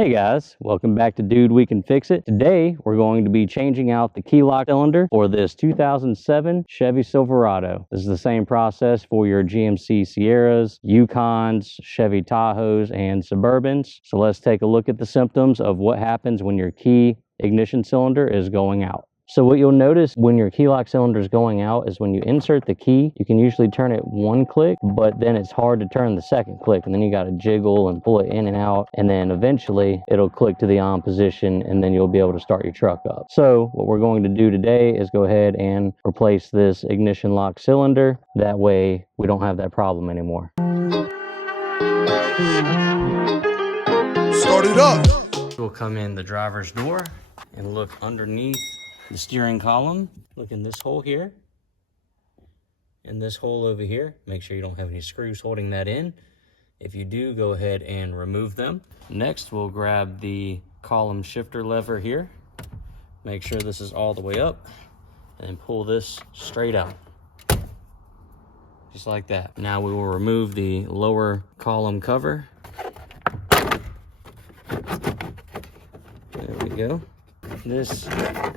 Hey guys, welcome back to Dude We Can Fix It. Today we're going to be changing out the key lock cylinder for this 2007 Chevy Silverado. This is the same process for your GMC Sierras, Yukons, Chevy Tahoes, and Suburbans. So let's take a look at the symptoms of what happens when your key ignition cylinder is going out. So what you'll notice when your key lock cylinder is going out is when you insert the key, you can usually turn it one click, but then it's hard to turn the second click, and then you got to jiggle and pull it in and out, and then eventually it'll click to the on position, and then you'll be able to start your truck up. So what we're going to do today is go ahead and replace this ignition lock cylinder. That way we don't have that problem anymore. Start it up. We'll come in the driver's door and look underneath the steering column. Look in this hole here and this hole over here. Make sure you don't have any screws holding that in. If you do, go ahead and remove them. Next, we'll grab the column shifter lever here. Make sure this is all the way up and pull this straight out. Just like that. Now we will remove the lower column cover. There we go. This,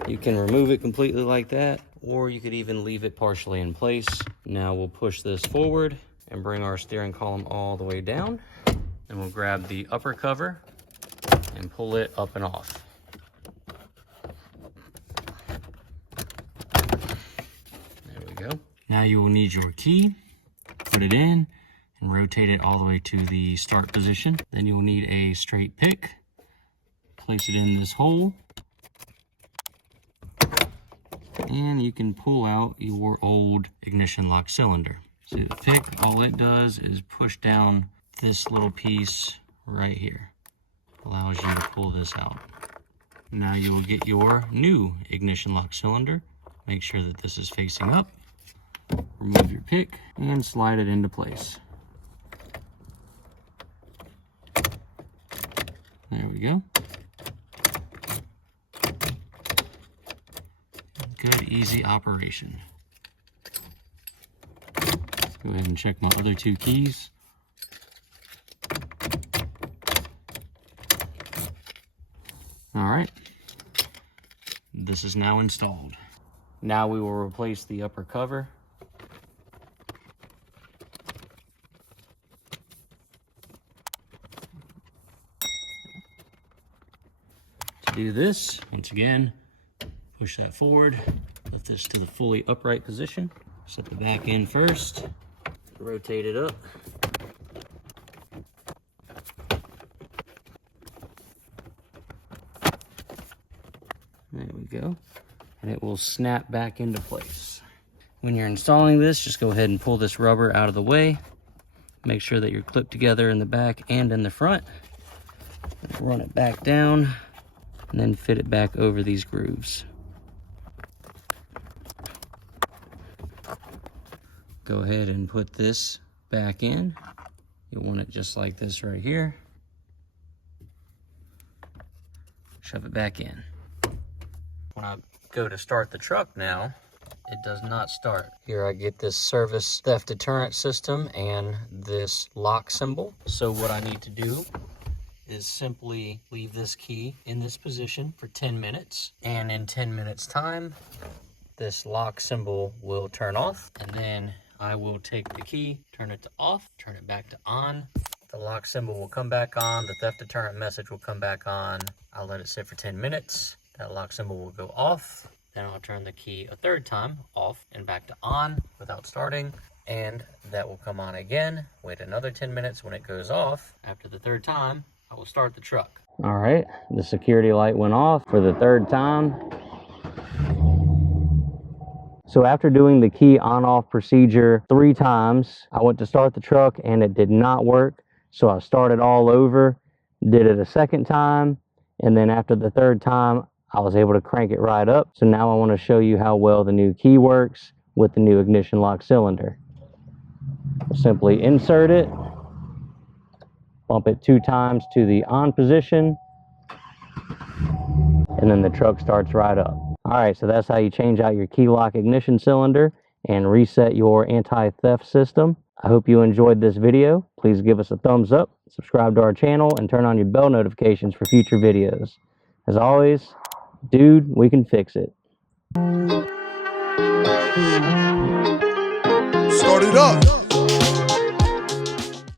you can remove it completely like that, or you could even leave it partially in place. Now we'll push this forward and bring our steering column all the way down. And we'll grab the upper cover and pull it up and off. There we go. Now you will need your key. Put it in and rotate it all the way to the start position. Then you will need a straight pick. Place it in this hole. And you can pull out your old ignition lock cylinder. See the pick, all it does is push down this little piece right here. Allows you to pull this out. Now you will get your new ignition lock cylinder. Make sure that this is facing up. Remove your pick and slide it into place. There we go. Good, easy operation. Go ahead and check my other two keys. All right, this is now installed. Now we will replace the upper cover. To do this, once again, push that forward, lift this to the fully upright position. Set the back end first, rotate it up. There we go. And it will snap back into place. When you're installing this, just go ahead and pull this rubber out of the way. Make sure that you're clipped together in the back and in the front. Run it back down and then fit it back over these grooves. Go ahead and put this back in. You'll want it just like this right here. Shove it back in. When I go to start the truck now, it does not start. Here I get this service theft deterrent system and this lock symbol. So what I need to do is simply leave this key in this position for 10 minutes. And in 10 minutes time, this lock symbol will turn off, and then I will take the key, turn it to off, turn it back to on. The lock symbol will come back on. The theft deterrent message will come back on. I'll let it sit for 10 minutes. That lock symbol will go off. Then I'll turn the key a third time off and back to on without starting. And that will come on again. Wait another 10 minutes. When it goes off, after the third time, I will start the truck. All right, the security light went off for the third time. So after doing the key on-off procedure 3 times, I went to start the truck and it did not work. So I started all over, did it a second time, and then after the third time, I was able to crank it right up. So now I want to show you how well the new key works with the new ignition lock cylinder. Simply insert it, bump it 2 times to the on position, and then the truck starts right up. All right, so that's how you change out your key lock ignition cylinder. and reset your anti-theft system. I hope you enjoyed this video. Please give us a thumbs up, subscribe to our channel, and turn on your bell notifications for future videos. As always, dude, we can fix it. Start it up.